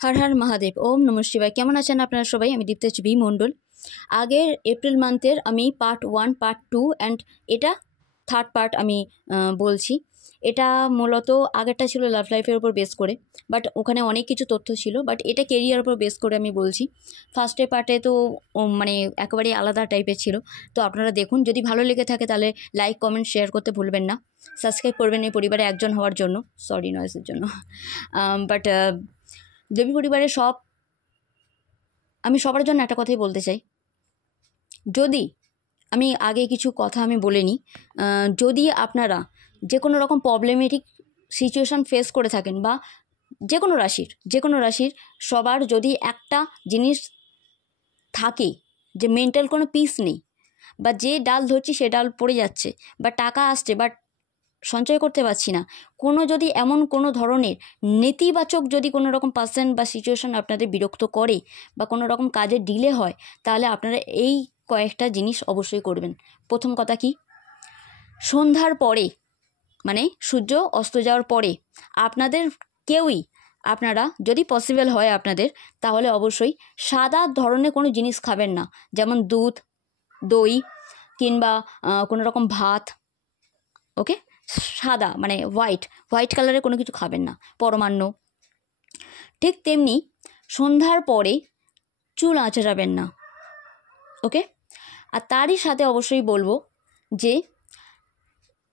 हर हर महादेव ओम नमः शिवाय। केमन आছেন আপনারা সবাই? আমি দীপ্তেশ বি মণ্ডল। আগের এপ্রিল মান্থের আমি পার্ট 1 পার্ট 2 অ্যান্ড এটা থার্ড পার্ট আমি বলছি। এটা মূলত আগেরটা ছিল লাভ লাইফের উপর বেস করে, বাট ওখানে অনেক কিছু তথ্য ছিল, বাট এটা কেরিয়ার উপর বেস করে আমি বলছি। ফার্স্টের পার্টে তো মানে একেবারেই আলাদা টাইপের ছিল। তো আপনারা দেখুন, যদি ভালো লেগে থাকে তাহলে লাইক কমেন্ট শেয়ার করতে ভুলবেন না। সাবস্ক্রাইব করবেন এই পরিবারে একজন হওয়ার জন্য, সরি নয়েসের জন্য। বাট দেবী পরিবারের আমি সবার জন্য একটা কথাই বলতে চাই। যদি আমি আগে কিছু কথা আমি বলে নিই, যদি আপনারা যে কোনো রকম প্রবলেমেটিক সিচুয়েশান ফেস করে থাকেন বা যে কোনো রাশির সবার যদি একটা জিনিস থাকে যে মেন্টাল কোনো পিস নেই, বা যে ডাল ধরছি সে ডাল পড়ে যাচ্ছে, বা টাকা আসছে বাট সঞ্চয় করতে পারছি না, যদি এমন কোনো ধরনের নেতিবাচক যদি কোনো রকম পার্সন বা সিচুয়েশান আপনাদের বিরক্ত করে বা কোনো রকম কাজে ডিলে হয়, তাহলে আপনারা এই কয়েকটা জিনিস অবশ্যই করবেন। প্রথম কথা কি, সন্ধ্যার পরে মানে সূর্য অস্ত যাওয়ার পরে আপনারা যদি পসিবল হয় আপনাদের, তাহলে অবশ্যই সাদা ধরনের কোনো জিনিস খাবেন না, যেমন দুধ, দই কিংবা কোনো রকম ভাত। ওকে, সাদা মানে হোয়াইট কালারের কোনো কিছু খাবেন না, পরমান্ন। ঠিক তেমনি সন্ধ্যার পরে চুল আঁচড়াবেন না। ওকে, আর তারই সাথে অবশ্যই বলবো যে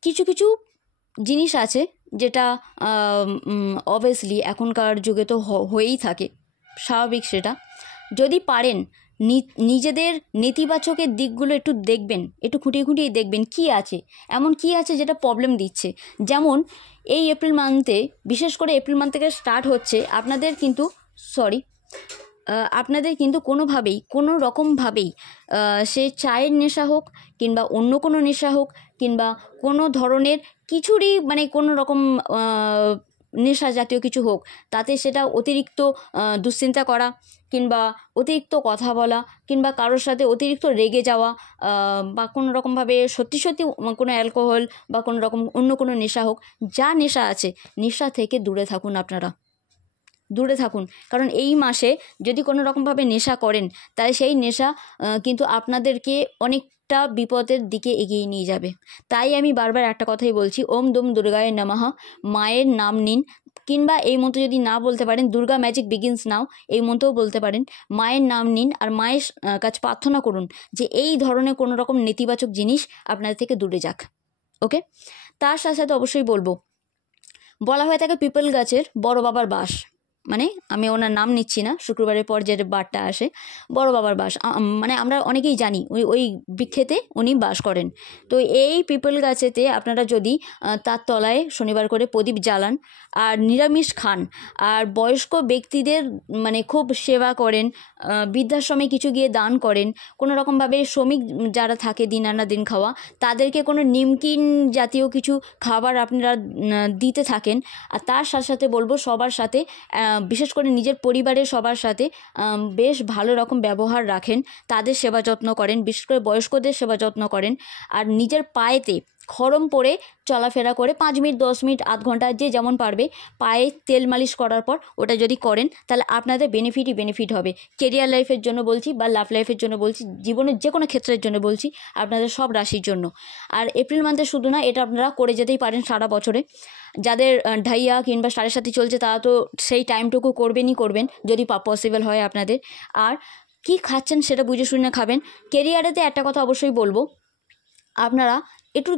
কিছু জিনিস আছে যেটা অবভিয়াসলি এখনকার যুগে তো হয়েই থাকে, স্বাভাবিক। সেটা যদি পারেন নিজেদের নেতিবাচকের দিকগুলো একটু দেখবেন, একটু খুঁটিয়ে দেখবেন এমন কি আছে যেটা প্রবলেম দিচ্ছে। যেমন এই এপ্রিল মান্থে, বিশেষ করে এপ্রিল মান্থ থেকে স্টার্ট হচ্ছে, আপনাদের কিন্তু কোনো রকমভাবেই সে চায়ের নেশা হোক কিংবা অন্য কোনো নেশা হোক কিংবা কোনো ধরনের কিছুরই মানে কোনো রকম নেশা জাতীয় কিছু হোক, তাতে সেটা অতিরিক্ত দুশ্চিন্তা করা কিংবা অতিরিক্ত কথা বলা কিংবা কারোর সাথে অতিরিক্ত রেগে যাওয়া, বা কোনো রকমভাবে সত্যি কোনো অ্যালকোহল বা কোনো রকম অন্য কোনো নেশা হোক, যা নেশা আছে নেশা থেকে দূরে থাকুন। আপনারা দূরে থাকুন, কারণ এই মাসে যদি কোনো রকমভাবে নেশা করেন তাহলে সেই নেশা কিন্তু আপনাদেরকে অনেকটা বিপদের দিকে এগিয়ে নিয়ে যাবে। তাই আমি বারবার একটা কথাই বলছি, ওম দুম দুর্গায় নমঃ, মায়ের নাম নিন, কিংবা এই মন্ত্র যদি না বলতে পারেন, দুর্গা ম্যাজিক বিগিনস নাও, এই মন্ত্রও বলতে পারেন। মায়ের নাম নিন আর মায়ের কাছে প্রার্থনা করুন যে এই ধরনের কোনো রকম নেতিবাচক জিনিস আপনাদের থেকে দূরে যাক। ওকে, তার সাথে সাথে অবশ্যই বলা হয়ে থাকে পিপল গাছের বড় বাবার বাস, মানে আমি ওনার নাম নিচ্ছি না, শুক্রবারের পর যে বারটা আসে বড় বাবার বাস, মানে আমরা অনেকেই জানি ওই বৃক্ষেতে উনি বাস করেন। তো এই পিপল গাছেতে আপনারা যদি তার তলায় শনিবার করে প্রদীপ জ্বালান আর নিরামিষ খান আর বয়স্ক ব্যক্তিদের মানে খুব সেবা করেন, বৃদ্ধাশ্রমে কিছু গিয়ে দান করেন, কোনো রকমভাবে শ্রমিক যারা থাকে দিন আনা দিন খাওয়া, তাদেরকে কোনো নিমকিন জাতীয় কিছু খাবার আপনারা দিতে থাকেন। আর তার সাথে সাথে বলবো সবার সাথে, বিশেষ করে নিজের পরিবারের সবার সাথে বেশ ভালো রকম ব্যবহার রাখেন, তাদের সেবা যত্ন করেন, বিশেষ করে বয়স্কদের সেবা যত্ন করেন। আর নিজের পায়েতে খড়ম পরে চলাফেরা করে 5 মিনিট 10 মিনিট আধ ঘন্টা যে যেমন পারবে পায়ে তেল মালিশ করার পর ওটা যদি করেন, তাহলে আপনাদের বেনিফিট হবে। কেরিয়ার লাইফের জন্য বলছি বা লাভ লাইফের জন্য বলছি, জীবনের যে কোনো ক্ষেত্রের জন্য বলছি, আপনাদের সব রাশির জন্য। আর এপ্রিল মান্থে শুধু না, এটা আপনারা করে যেতেই পারেন সারা বছরে। যাদের ঢাইয়া কিংবা 7.5 চলছে তারা তো সেই টাইমটুকু করবেন যদি পসিবল হয় আপনাদের। আর কি খাচ্ছেন সেটা বুঝে শুনে খাবেন। কেরিয়ারেতে একটা কথা অবশ্যই বলবো, আপনারা একটু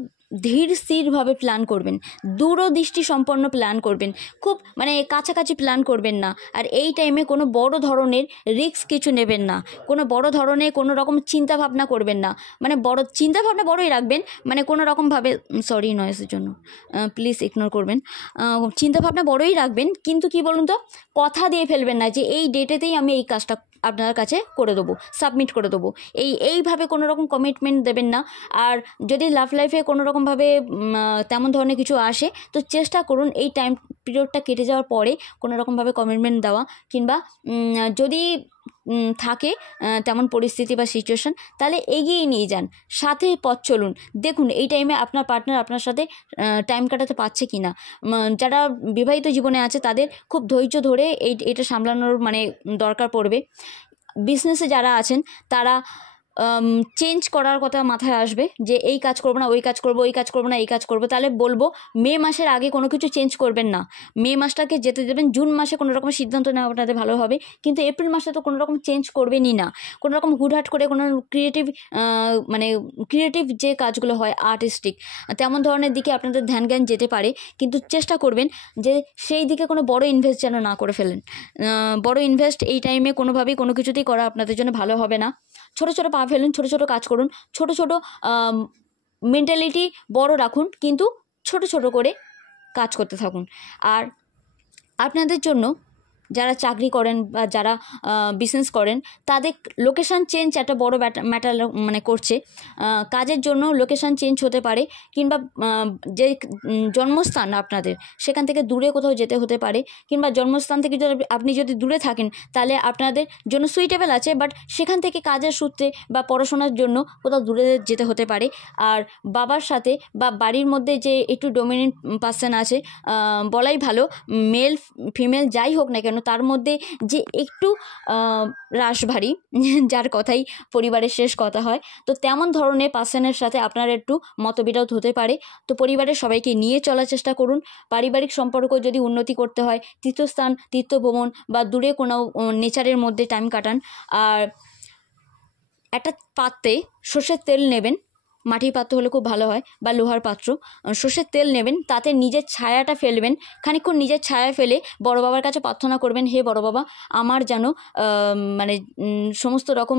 ধীর স্থিরভাবে প্ল্যান করবেন, দূরদৃষ্টি সম্পন্ন প্ল্যান করবেন, খুব মানে কাছাকাছি প্ল্যান করবেন না। আর এই টাইমে কোনো বড় ধরনের রিস্ক কিছু নেবেন না, কোনো বড় ধরনের কোনো রকম চিন্তাভাবনা করবেন না, মানে বড় চিন্তাভাবনা বড়ই রাখবেন, মানে কোনো রকমভাবে সরি নয়েসের জন্য প্লিজ ইগনোর করবেন। চিন্তাভাবনা বড়ই রাখবেন, কিন্তু কি বলুন তো, কথা দিয়ে ফেলবেন না যে এই ডেটেতেই আমি এই কাজটা আপনার কাছে করে দেবো, সাবমিট করে দেবো, এইভাবে কোনো রকম কমিটমেন্ট দেবেন না। আর যদি লাভ লাইফে কোনো রকমভাবে তেমন ধরনের কিছু আসে, তো চেষ্টা করুন এই টাইম পিরিয়ডটা কেটে যাওয়ার পরে কোনো রকমভাবে কমিটমেন্ট দেওয়া, কিংবা যদি থাকে তেমন পরিস্থিতি বা সিচুয়েশান, তাহলে এগিয়ে নিয়ে যান, সাথে পথ চলুন, দেখুন এই টাইমে আপনার পার্টনার আপনার সাথে টাইম কাটাতে পারছে কি না। যারা বিবাহিত জীবনে আছে তাদের খুব ধৈর্য ধরে এটা সামলানোর মানে দরকার পড়বে। বিজনেসে যারা আছেন তারা চেঞ্জ করার কথা মাথায় আসবে, যে এই কাজ করবো না ওই কাজ করবো, ওই কাজ করবো না এই কাজ করবো। তাহলে বলবো মে মাসের আগে কোনো কিছু চেঞ্জ করবেন না, মে মাসটাকে যেতে দেবেন। জুন মাসে কোনো রকম সিদ্ধান্ত নেওয়া আপনাদের ভালো হবে, কিন্তু এপ্রিল মাসে তো কোনো রকম চেঞ্জ করবেনই না। কোনো রকম হুটহাট করে কোনো ক্রিয়েটিভ যে কাজগুলো হয় আর্টিস্টিক, তেমন ধরনের দিকে আপনাদের ধ্যান জ্ঞান যেতে পারে, কিন্তু চেষ্টা করবেন যে সেই দিকে কোনো বড় ইনভেস্ট যেন না করে ফেলেন। বড় ইনভেস্ট এই টাইমে কোনোভাবেই কোনো কিছুতেই করা আপনাদের জন্য ভালো হবে না। ছোটো ছোটো পা ফেলুন, ছোটো ছোটো কাজ করুন, ছোটো ছোটো মেন্টালিটি বড় রাখুন, কিন্তু ছোটো ছোটো করে কাজ করতে থাকুন। আর আপনাদের জন্য যারা চাকরি করেন বা যারা বিজনেস করেন, তাদের লোকেশান চেঞ্জ একটা বড় ম্যাটার মানে করছে। কাজের জন্য লোকেশান চেঞ্জ হতে পারে, কিংবা যে জন্মস্থান আপনাদের সেখান থেকে দূরে কোথাও যেতে হতে পারে, কিংবা জন্মস্থান থেকে আপনি যদি দূরে থাকেন তাহলে আপনাদের জন্য সুইটেবল আছে, বাট সেখান থেকে কাজের সূত্রে বা পড়াশোনার জন্য কোথাও দূরে যেতে হতে পারে। আর বাবার সাথে বা বাড়ির মধ্যে যে একটু ডমিনেন্ট পার্সন আছে, বলাই ভালো, মেল ফিমেল যাই হোক না কেন, তার মধ্যে যে একটু রাশভারী, যার কথাই পরিবারের শেষ কথা হয়, তো তেমন ধরনের পার্সনের সাথে আপনার একটু মতবিরোধ হতে পারে। তো পরিবারের সবাইকে নিয়ে চলার চেষ্টা করুন। পারিবারিক সম্পর্ক যদি উন্নতি করতে হয়, তীর্থস্থান, তীর্থভ্রমণ বা দূরে কোনো নেচারের মধ্যে টাইম কাটান। আর একটা পাত্রে সর্ষের তেল নেবেন, মাটির পাত্র হলে খুব ভালো হয়, বা লোহার পাত্র, সর্ষের তেল নেবেন, তাতে নিজের ছায়াটা ফেলবেন, খানিকক্ষণ নিজের ছায়া ফেলে বড় বাবার কাছে প্রার্থনা করবেন, হে বড় বাবা, আমার যেন মানে সমস্ত রকম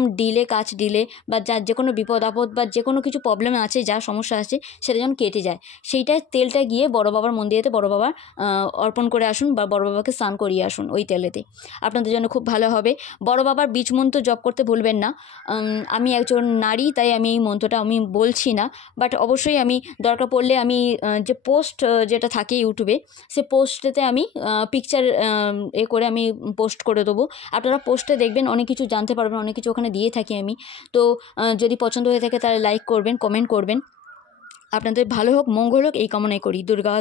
কাজ ডিলে বা যার যে কোনো বিপদ আপদ বা যে কোনো কিছু প্রবলেম আছে, যা সমস্যা আছে, সেটা যেন কেটে যায়। সেইটাই তেলটা গিয়ে বড় বাবার মন্দিরেতে বড় বাবার অর্পণ করে আসুন, বা বড় বাবাকে স্নান করিয়ে আসুন ওই তেলেতে, আপনাদের জন্য খুব ভালো হবে। বড় বাবার বীজ মন্ত্র জপ করতে ভুলবেন না। আমি একজন নারী, তাই আমি এই মন্ত্রটা আমি বলছি না, বাট অবশ্যই আমি দরকার পড়লে আমি যে পোস্ট যেটা থাকে ইউটিউবে, সে পোস্টেতে আমি পিকচার করে আমি পোস্ট করে দেবো। আপনারা পোস্টে দেখবেন, অনেক কিছু জানতে পারবেন, অনেক কিছু ওখানে দিয়ে থাকি আমি। তো যদি পছন্দ হয়ে থাকে তাহলে লাইক করবেন, কমেন্ট করবেন। আপনাদের ভালো হোক, মঙ্গল হোক, এই কামনাই করি। দুর্গা।